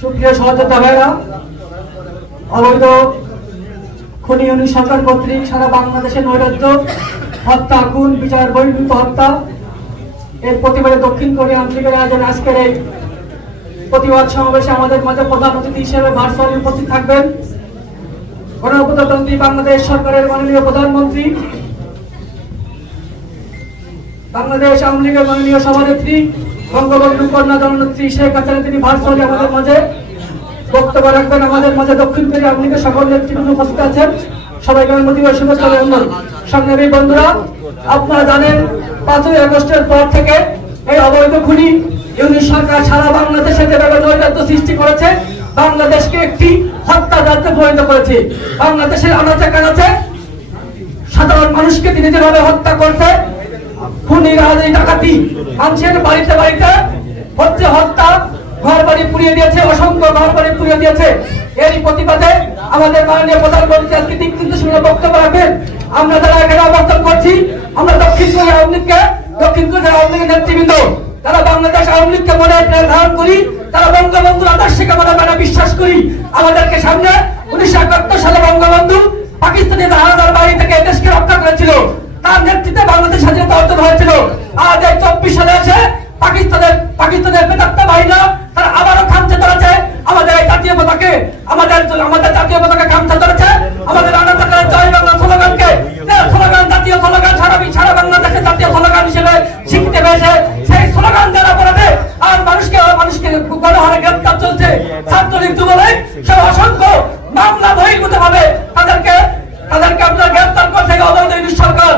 সুপ্রিয় সহযোদ্ধা ভাইরা, অবৈধ খুনি ইউনিট সরকার কর্তৃক সারা বাংলাদেশে নৈরাজ্য, হত্যা, খুন, বিচার বহির্ভূত হত্যা এর প্রতিবাদে দক্ষিণ কোরিয়া আঞ্চলিকের আয়োজন আজকের এই প্রতিবাদ সমাবেশে আমাদের মাঝে প্রধান অতিথি হিসেবে ভার্চুয়ালি উপস্থিত থাকবেন গণপ্রজাতন্ত্রী বাংলাদেশ সরকারের মাননীয় প্রধানমন্ত্রী, বাংলাদেশ আওয়ামী লীগের মাননীয় সভানেত্রী বঙ্গবন্ধু কন্যা জননেত্রী শেখ হাসিনা। তিনি ভার্চুয়ালি আমাদের মাঝে বক্তব্য রাখবেন। আমাদের মাঝে দক্ষিণ কোরিয়া আওয়ামী লীগের সকল নেতৃবৃন্দ উপস্থিত আছেন। সবাইকে প্রতিবাদ শুভেচ্ছা অভিনন্দন। সংগ্রামী বন্ধুরা, আপনারা জানেন 5ই আগস্টের পর থেকে এই অবৈধ খুনি ইউনিট সরকার সারা বাংলাদেশে যেভাবে নৈরাজ্য সৃষ্টি করেছে, বাংলাদেশকে একটি হত্যা রাজ্যে পরিণত করেছে। বাংলাদেশের আনাচে কানাচে সাধারণ মানুষকে তিনি যেভাবে হত্যা করছে, খুনি, রাজনীতি, ডাকাতি, মানুষের বাড়িতে বাড়িতে হচ্ছে হত্যা, ঘর বাড়ি পুড়িয়ে দিয়েছে, অসংখ্য ঘর বাড়ি পুড়িয়ে দিয়েছে। এরই প্রতিবাদে আমাদের মাননীয় প্রধানমন্ত্রী আজকে দিক-নির্দেশমূলক বক্তব্য রাখবেন। আমরা যারা এখানে অবস্থান করছি, আমরা দক্ষিণ কোরিয়া আওয়ামী লীগের নেতৃবৃন্দ, তারা বাংলাদেশ আওয়ামী লীগকে মনে ধারণ করি, তারা বঙ্গবন্ধুর আদর্শকে মনে বিশ্বাস করি। আমাদেরকে সামনে 1971 সালে বঙ্গবন্ধু পাকিস্তানের হানাদার বাড়ি থেকে দেশকে রক্ষা করেছিল, তার নেতৃত্বে বাংলাদেশ স্বাধীনতা অর্জন হয়েছিল। আজ এই 24 সালে এসে পাকিস্তানের প্রেতাত্মা বাহিনী তারা আবারও খামচে ধরেছে আমাদের এই জাতীয় পতাকে, আমাদের জাতীয় পতাকা খামচে ধরেছে, আমাদের আনাচে জয় বাংলা স্লোগানকে, স্লোগান জাতীয় স্লোগান সারা বাংলাদেশের জাতীয় স্লোগান হিসেবে শিখতে পেরেছে। সেই স্লোগান যারা বলে আর মানুষকে গণহারে গ্রেপ্তার চলছে, ছাত্রলীগ, যুবলীগ সব অসংখ্য মামলা বহির্ভূত ভাবে তাদেরকে আপনারা গ্রেপ্তার করছে অবৈধ ইউনিট সরকার।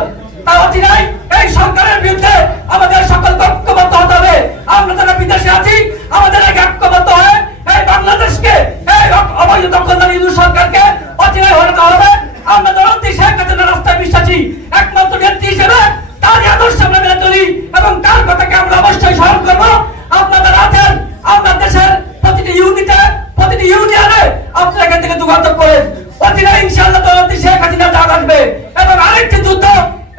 তার অধীনে এই সরকারের বিরুদ্ধে আমাদের সকল ঐক্যবদ্ধ হতে হবে। আমরা যারা বিদেশে আছি, আমাদের ঐক্যবদ্ধ হয়ে এই বাংলাদেশকে, এই অবৈধ দখলদার ইউনিট সরকারকে অধীনে হতে হবে। আমরা জননেত্রী শেখ হাসিনার রাস্তায় বিশ্বাসী, একমাত্র নেত্রী হিসেবে তার আদর্শ আমরা মেনে চলি এবং তার কথাকে আমরা অবশ্যই স্মরণ করবো। আপনারা আছেন, আমরা দেশের প্রতিটি ইউনিয়নে আপনারা এখান থেকে যোগাযোগ করেন। অধীনে ইনশাআল্লাহ জননেত্রী শেখ হাসিনা জাগ আসবে এবং আরেকটি যুদ্ধ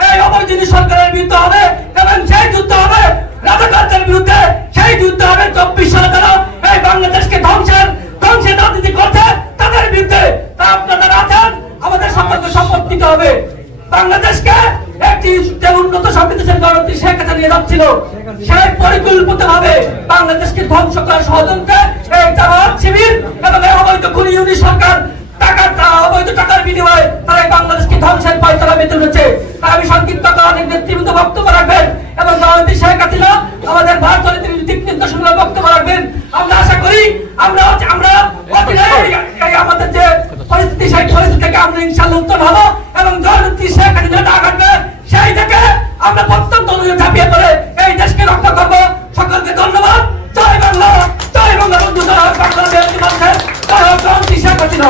এই অবৈধ সরকারের বিরুদ্ধে হবে এবং সেই যুদ্ধ হবে রাজাকারদের বিরুদ্ধে। সেই যুদ্ধ হবে 24 সালে যারা এই বাংলাদেশকে ধ্বংসের রাজনীতি করছে তাদের বিরুদ্ধে। তা আপনারা আছেন, আমাদের সকলকে শপথ নিতে হবে। বাংলাদেশকে একটি উন্নত সমৃদ্ধশালী জননেত্রী শেখ হাসিনা নিয়ে যাচ্ছিল, সেই পরিকল্পিত ভাবে বাংলাদেশকে ধ্বংস করার ষড়যন্ত্রে এই জামায়াত শিবির এবং এই অবৈধ খুনি ইউনিট সরকার অবৈধ টাকার বিনিময়ে তারা বাংলাদেশকে ধ্বংসের পায়তারা বেঁধে উঠেছে। আমি সংক্ষিপ্ত অনেক নেতৃবৃন্দ বক্তব্য রাখবেন এবং জননেত্রী শেখ হাসিনা আমাদের ভারতের দিক নির্দেশমূলক বক্তব্য রাখবেন। আমরা আশা করি আমরা আমাদের যে পরিস্থিতি, সেই পরিস্থিতি থেকে আমরা ইনশাআল্লাহ উত্তর হবো এবং জননেত্রী শেখ হাসিনা ডাক আসবে, সেই থেকে আমরা প্রত্যন্ত ঝাঁপিয়ে পড়ে এই দেশকে রক্ষা করবো। সকলকে ধন্যবাদ। জয় বাংলা, জয় বঙ্গবন্ধু, জয় বাংলাদেশ, জয় জননেত্রী শেখ হাসিনা।